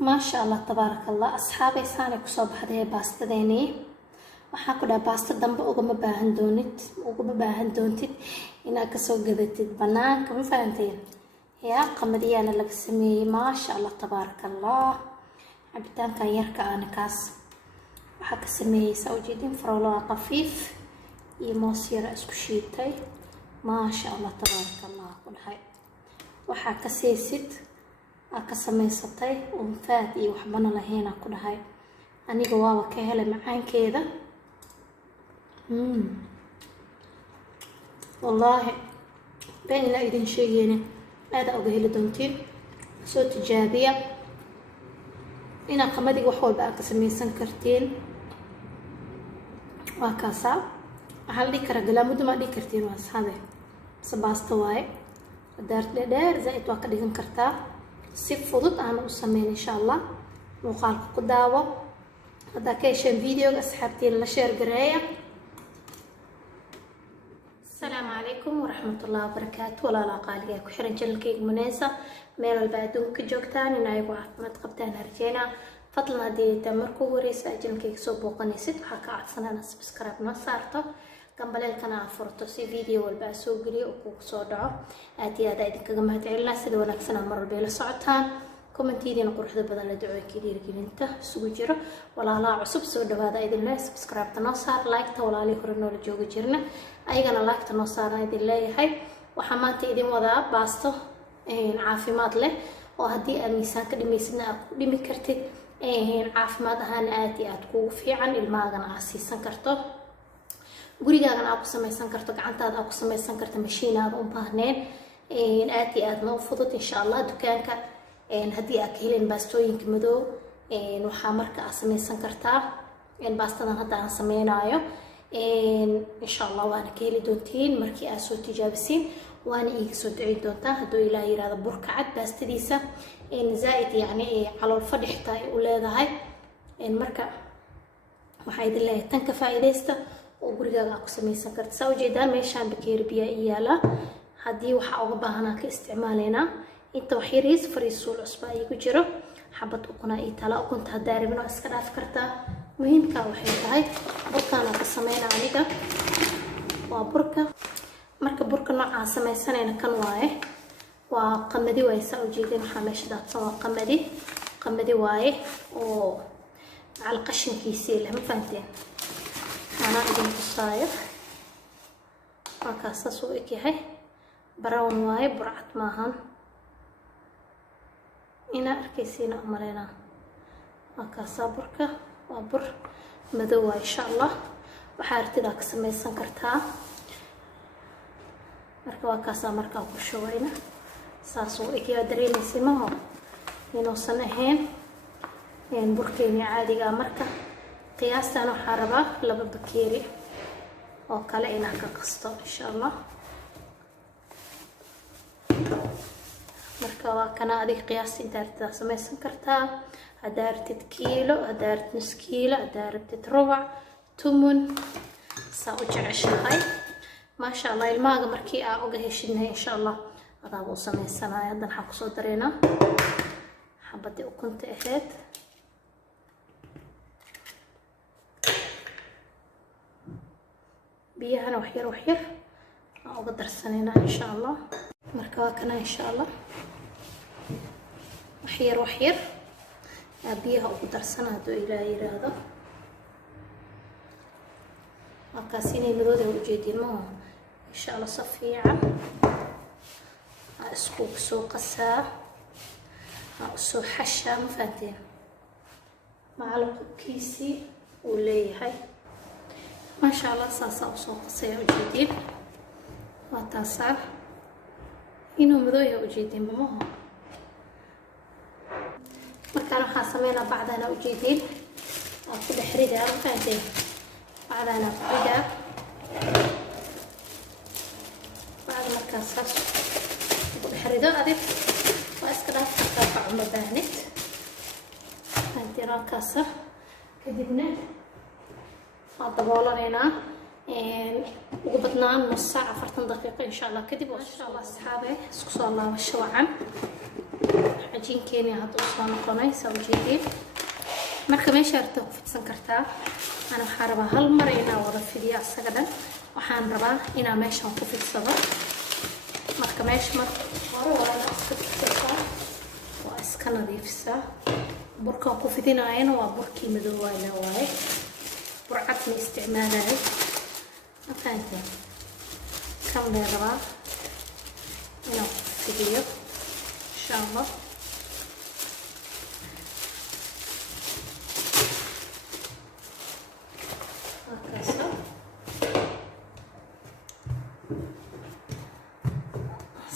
ما شاء الله تبارك الله. أصحابي ساني كسب هذه باستا ديني وحاكل باستا دم وقم باهندونت إنا كسو قدتت بنان كم فهمتين يا قمدي أنا لك سمي. ما شاء الله تبارك الله. عبتان كان يركع أنا كاس وحك سمي سوجدين فرولة خفيف يموسير اسكشيتي. ما شاء الله تبارك الله. كل هاي وحك سيست akasameysatay oo faad iyo waxbana laheena ku dhahay aniga waa ka helay macaankeeda wallahi bayna idin sheegayna aad uga heli doontiin soo tijaabiya ina qamadiga wax walba ka sameysan kartiin waa kaasa hal dikra galaamudu ma dhikartiin waa saade sabaasta waay daart dheer zaid waa ka dhigan kartaa si fudud aan u sameeyay insha Allah muuqaalka ku daawo hada ka heshan videoga asxaabtiin la share gareeya. Assalamu alaykum wa rahmatullahi wa barakatuh. walaala qaaliga ku xiran channelkayga Munaysa meel walba adduunka joogtaan inay caafimaad qabtaan harjeena fadlan hadii tamarku wareysa channelkayga soo booqanaysid waxa ka codsanana subscribe ma saarto كمبلالكنا فرطو سي فيديو والباسو قلي وكوكسو دعو آتي هذا إذن كغمهات علا سيدو ونكسنا مرة بيلا سعطان كومنتي دينا قرح دبادان لدعوه كدير جلنته سوى جيرو ولا لا عصب سوى دبادا إذن الله سبسكرايب تنصار لايك تولا لي خرنو لجوغ جيرنا أيغانا لايك تنصار إذن الله يحي وحماتي إذن وضع باستو عافيمات له وهدي الميسان كدميسنا دمي كرتid عافيمات هان آتي أتكو في عن الماغان عاسيسان كرتو gurigaagan aad ku sameeysan karto gacantaada aad ku sameeysan karto mashiinaad u baahneen aad noo fudud insha Allah dukaanka hadii aad ka helin baastooyinka madow waxa marka aad sameeysan kartaa baastadan hadda aan sameeynayo insha Allah waana ka heli doontiin markii aad soo tijaabisiin waana iiga soo duceyn doontaa haduu Ilaahay yiraahdo burka cad baastadiisa zaid yani calool fadhixta ay u leedahay marka waxa idin leeyahay tan ka faa'iideysta oo gurigaaga ku sameeysan karto soo jeedaa meeshaan bakeeri biyo iyaala hadii waxa uga baahanaa ka isticmaaleena inta wax yariis fariisuul cusba ay ku jiro xabad ukuna ay tala ukunta daaribno iska dhaaf kartaa muhiimka waxay tahay burkana ka sameeyna aniga waa burka marka burka nooca sameeysanayna kan waaye waa qamadi way soo jeedin waxa meesha daadsan waa qamadi waaye oo على قشن كيسي لهم فهمتين أنا أقول قصاير هكذا سويكي هاي براون واي برعت ماهن إنا أركيسينا أمرينا هكذا بركة وبر مذوة إن شاء الله وحارتي ذاك سمي سنكرتها مركا وكاسا مركا وكشوينا ساسويكي ودريني سيماهو إنو سنهين burkeeni caadiga marka qiyaastan waxa rabaa 2 bakeeri oo kale inaan ka qasto insha Allah marka waa kana adig qiyaas inta aad sameeysan kartaa hadaartid kiilo hadaartid nus kiilo hadaartid rubac tumun saa u jeceshahay ma sha Allah ilmaaga markii aan uga heshinay insha Allah adaa u sameeysanaa hadan waxa ku soo dareena xabadii ukunta ahayd بيها أنا وحير أقدر سنينا إن شاء الله مركوا كنا إن شاء الله وحير بيها أقدر سنة دو إلى هذا وكاسيني مدودة وجدي ما إن شاء الله صفيعة أسكوك سوق الساعة أسو حشا مفاتين مع كيسي ولي هاي ما شاء الله صاصة وسوق السيا وجديد وتاسع إنه مذوية وجديد ممو مكانو حاسمينا بعدنا وجديد كل حريدة وفانتين بعدنا حريدة بعد مركز صاص كل حريدة أضيف وأسكرات ترفع مباهنت فانتي راكاسة كدبنا طبولنا وقبضنا نص ساعة 40 دقيقة إن شاء الله كذب وإن شاء الله أصحابي سكسوا الله والشوعان cajiinkeeni hadda u soo noqonay soo jeedin marka meesha arto ku fidsan kartaa ana waxaan rabaa hal mar inaan wada fidiyo asaga dhan waxaan rabaa inaan meeshan ku fidsado marka meesha marka hore waa fidsaa waa iska nadiifisaa burka ku fidinaayana waa burkii madow waaye burcad ma isticmaalayo afanta kan baa rabaa inaan fidiyo insha Allah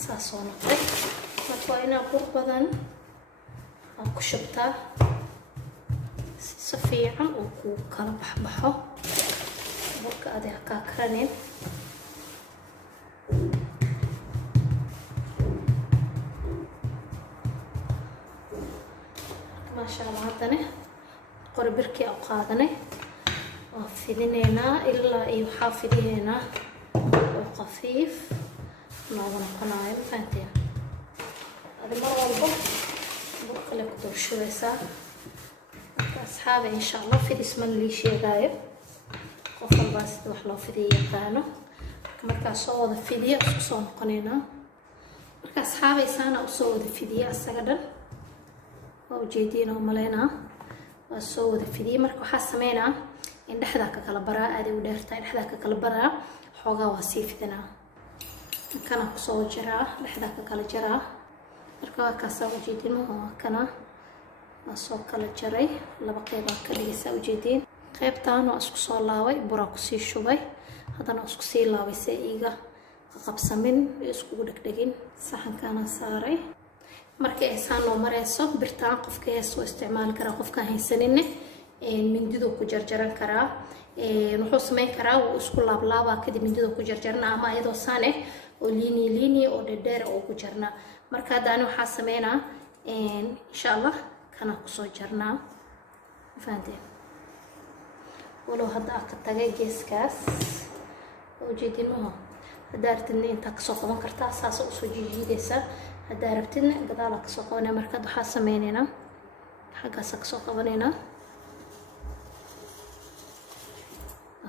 saasoo noqday marka waa inaan bur badan aan ku shubtaa si fiican oo ku kala baxbaxo burka aad ka karanin ما شاء الله هذا قربركي أو قاضني وفيدينا إلا يحافظينا وخفيف نوعنا قناعي فانتين هذه مرة البرق اللي كنت بشويسا أصحابي إن شاء الله في اسم اللي شيء غايب قفل بس وحلو فيدي يقانو مركز صوت فيدي أصوصون قنينا مركز أصحابي سانا أصوت فيدي أسجدن وجيدينا وملينا وصوت فيدي مركز حاسمينا إن دحدا كلا برا أدي ودرتا دحدا كلا برا حوجا وسيفنا كنا كسو جرا دحدا كلا جرا مركز كسو جيدين وكنا نصو كلا جري لبقيبا كليسا وجيدين قيبتان واسكو سو لاوي برا كسي شوبي هذا اسكو سي لاوي سي إيجا قبسمين اسكو دقدقين صحن كان ساري markay aysan loo mareyso birtaan qofka soo isticmaal kara qofka haysanine mindido ku jarjaran kara wuxuu sameyn karaa uu isku laablaaba kadib mindido ku jarjarna ama iyadoo saane oo liini oo dheer oo ku jarna marka daani waxa sameeyna insha Allah kana ku soo jarnaa faanteen walo hadda ka tagay geeskaas oo jeedino hadaartini inta ka soo qaban kartaa saas oo soo jiidaysa هذا ربطنا قدالة كسوقنا مركز حاسة ميننا حاجة سكسوق بنينا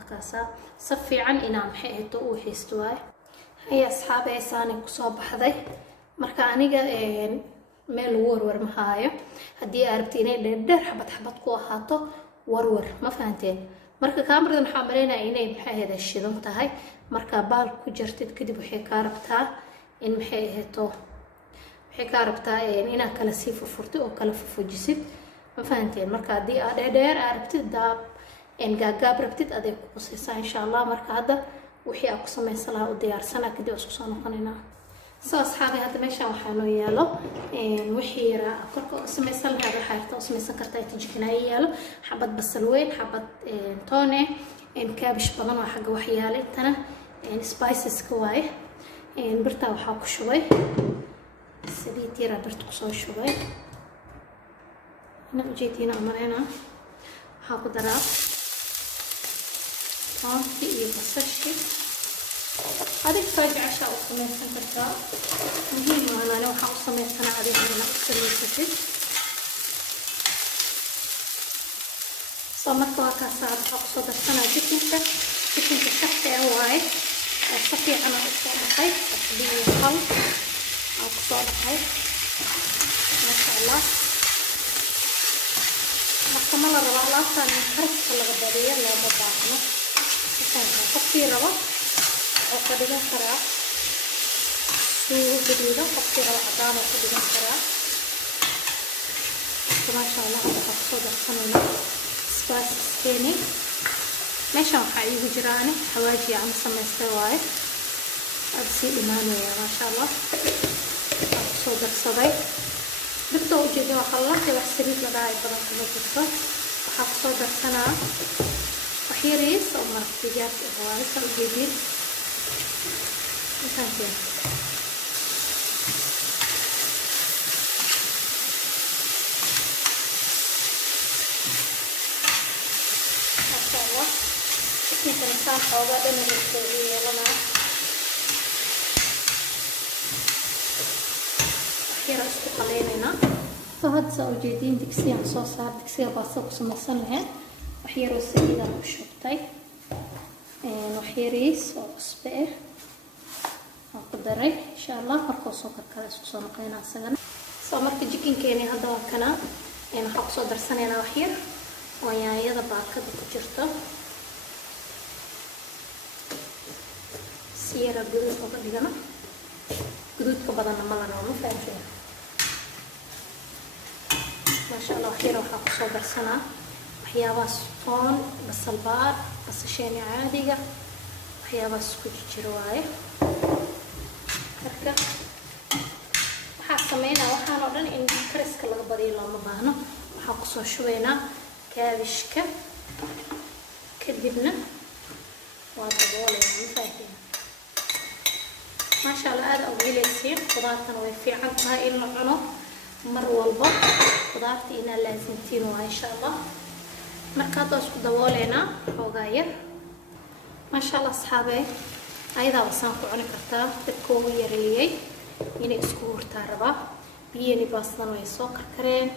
أكاسا صفي عن إنام حيته وحيستواي هي أصحابي ساني كصوب حذي مركاني جا ميل ورور محايا هدي أربتيني لدر حبت كوهاتو ورور ما فهمتين مركا كامردن حاملينا إني بحي هذا الشيء ذمتهاي مركا بال كجرتد كدي بحي كاربتها إن محيهتو waxay ka rabtaa inaad kala sii furfurto oo kala fufujisid ma fahanteen marka hadii aad dheer arabtid daab gaagaab rabtid adeeg ku qosaysaa insha Allah marka hadda wixii aad ku sameeysan lahaa u diyaarsana kadib isku soo noqonayna soo asxaabi hadda meesha waxaa noo yaalo wixii yara korka u sameeysan lahaa waxa ay sameeysan kartaa inta yaalo xabad basal weyn xabad toone kaabish badan oo xagga wax yaalo intana spices ka waaye birta waxaa ku shubay سديت يرى برت قصور شوي أنا جيتينا أمرنا هاقدر في بسشي هذا فاجع عشاء وصمي سنتكا مهم أنا لو حاصمي سنة عليه أنا أكثر من سجد صمت وكاسات حاصد السنة جتنك شخص هواي صفي أنا أصلا خير أخليه خلط أقصد هاي ما شاء الله مكمل الربع لا ثاني حرف الغدارية لا بطاقنا مثلا قطي ربع أو قديم خراء سو جديدة قطي ربع عدانة قديم خراء ما شاء الله هذا أقصد الخنونة سباس سكيني ما شاء الله حقيقي جراني حواجي عم سمي استواي أرسي إيماني ما شاء الله صدر صدي بتو جدي وخلصت وحسيت لداي بدل كذا كذا وحط صدر سنة وحيريس أو مرتجات هواي صار جديد مثلاً ما شاء الله مثل إنسان حوالي دم الرسولية لنا أخيرا استقلينا هاد سأوجدين دكسيان صوصات دكسيان باصق سمسن لهن وحيرو سيدا بشوقتي وحيريس وعصبه أقدره إن شاء الله مركو سكر كلا سوسن قينا سجن سأمرك جيكين كيني هذا وكنا يعني حق صدر سنة وحير ويا يدا باكد كجرته سيارة جدود كبدنا جدود كبدنا مالنا ما فاهم ما شاء الله خير وحق صدر سنة وحيابا سطون بصلبار بس شيني عادية وحيابا سكوت جرواي هركا waxaa sameynaa waxaan oo dhan in kariska laga badiyo lama baahno waxaa ku soo shubaynaa kaabishka kadibna waa dabooleynaa mafaahiin maasha allah aad ugu helaysiin qudaartan way fiican tahay in la cuno mar walba qudaarta inaa laasimtiin waa insha allah markaad waa isku dabooleynaa xoogaa yar maasha allah asxaabe ayadaa wasaan ku cuni kartaa dadka ugu yareeyay inay isku hurtaa rabaa biyani baastan way soo karkareen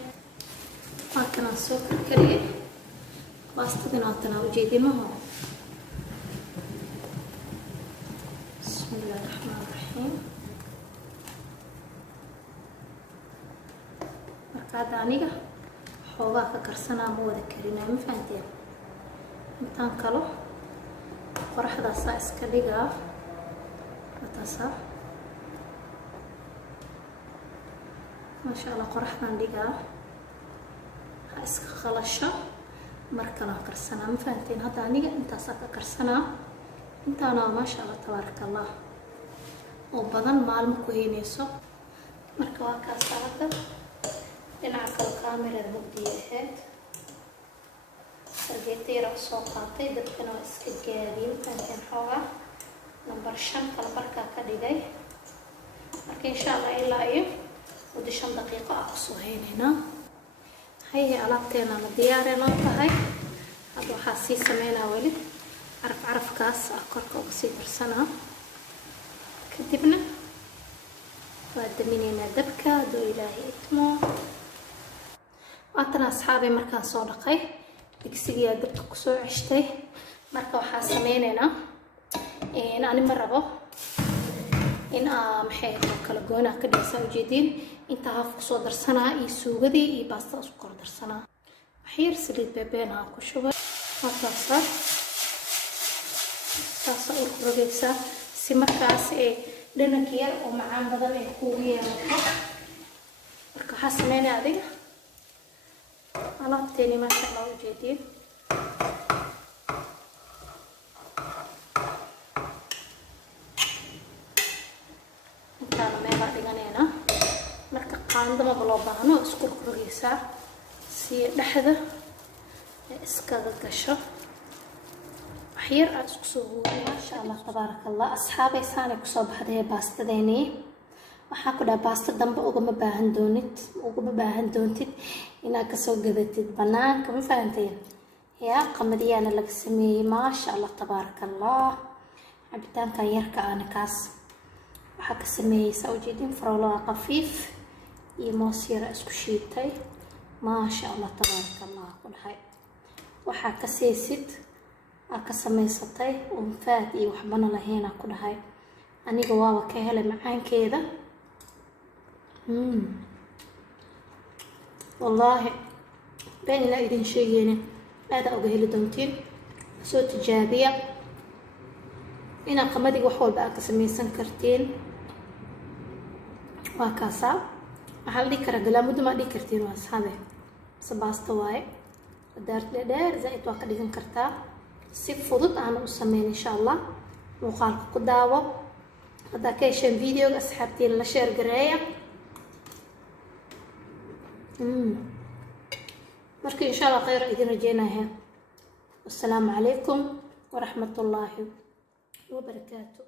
markaan soo karkariyay baastadina waatan ujeedinaha bismillaahi raxmaani raxiim markaad aniga xoogaa ka karsanaa ma wada karinaa ma fahanteen intaan kalo qoraxdaasaa iska dhigaa wataasaa ما شاء الله قرحنا نديقها اسك خلشة مركنا كرسنا مفهمتين هذا نيجا انت ساكا كرسنا انت انا ما شاء الله تبارك الله وبدن مال مكوهينيسو مركوا كاساتا دينعك الكاميرا المبدية هاد سرقيتي رأسو قاطي دبكنا اسك الجارين فهمتين حوغا نمبر 5 كالبركة كديقاي مركا ان شاء الله إلا ايه ودي 5 دقيقة أقصوهين هنا هاي علابتين أنا دياري نوطهاي هذا وحاسي سمينا ولي عرف كاس أكركو بسيط برسنا كدبنا وقدمينينا دبكة دو إلهي إتمو واتنا أصحابي مركان صودقي دكسيقيا دبكة كسو عشتي مركا وحا سمينينا أنا مربو إن محي كلا جونا كده سوجدين أنت هاف كسو درسنا يسوقدي يباسط سكر درسنا حير سليد بيبينا كشوبة هتصل تصل الكروجيسا سمكاس لنا كير ومعان بدل يكوية مركا حسنين هذه على تاني ما شاء الله وجدين عندما بلوبانو اسكو كروجيسا سي دحده اسكاغا غشو وحير اسكو ما شاء الله تبارك الله اصحابي ساني كسو بخدي باستديني waxa ku dhaa baasta dambe uga baahan doontid inaad ka soo gadatid banaanka ma fahanteen yaa qamadiyana laga sameeyay ma sha Allah tabaaraka Allah cabitaanka yarka aan kaas waxa ka sameeyay sawjeedin farolo qafiif iyo moosira isku shiitay ma sha Allah tabaaraka Allah qodhay waxa ka seesid ka sameysatay faad iyo waxbana laheena ku dhahay aniga waaba ka helay macaankeeda والله بين لا إذن شيئين هذا أقول دونتين سو تجابية إنا قمدي وحول بقى كسمي سنكرتين وكاسا هل دي كرا قلا مدو ما دي كرتين واس هذا سباس تواي دارت لدار زائد واقع دي كرتا سيب فضط أنا أسمين إن شاء الله وقالك قداوة هذا كيشن فيديو أصحابتين لشير قراية مركي إن شاء الله خير إذن رجيناها والسلام عليكم ورحمة الله وبركاته.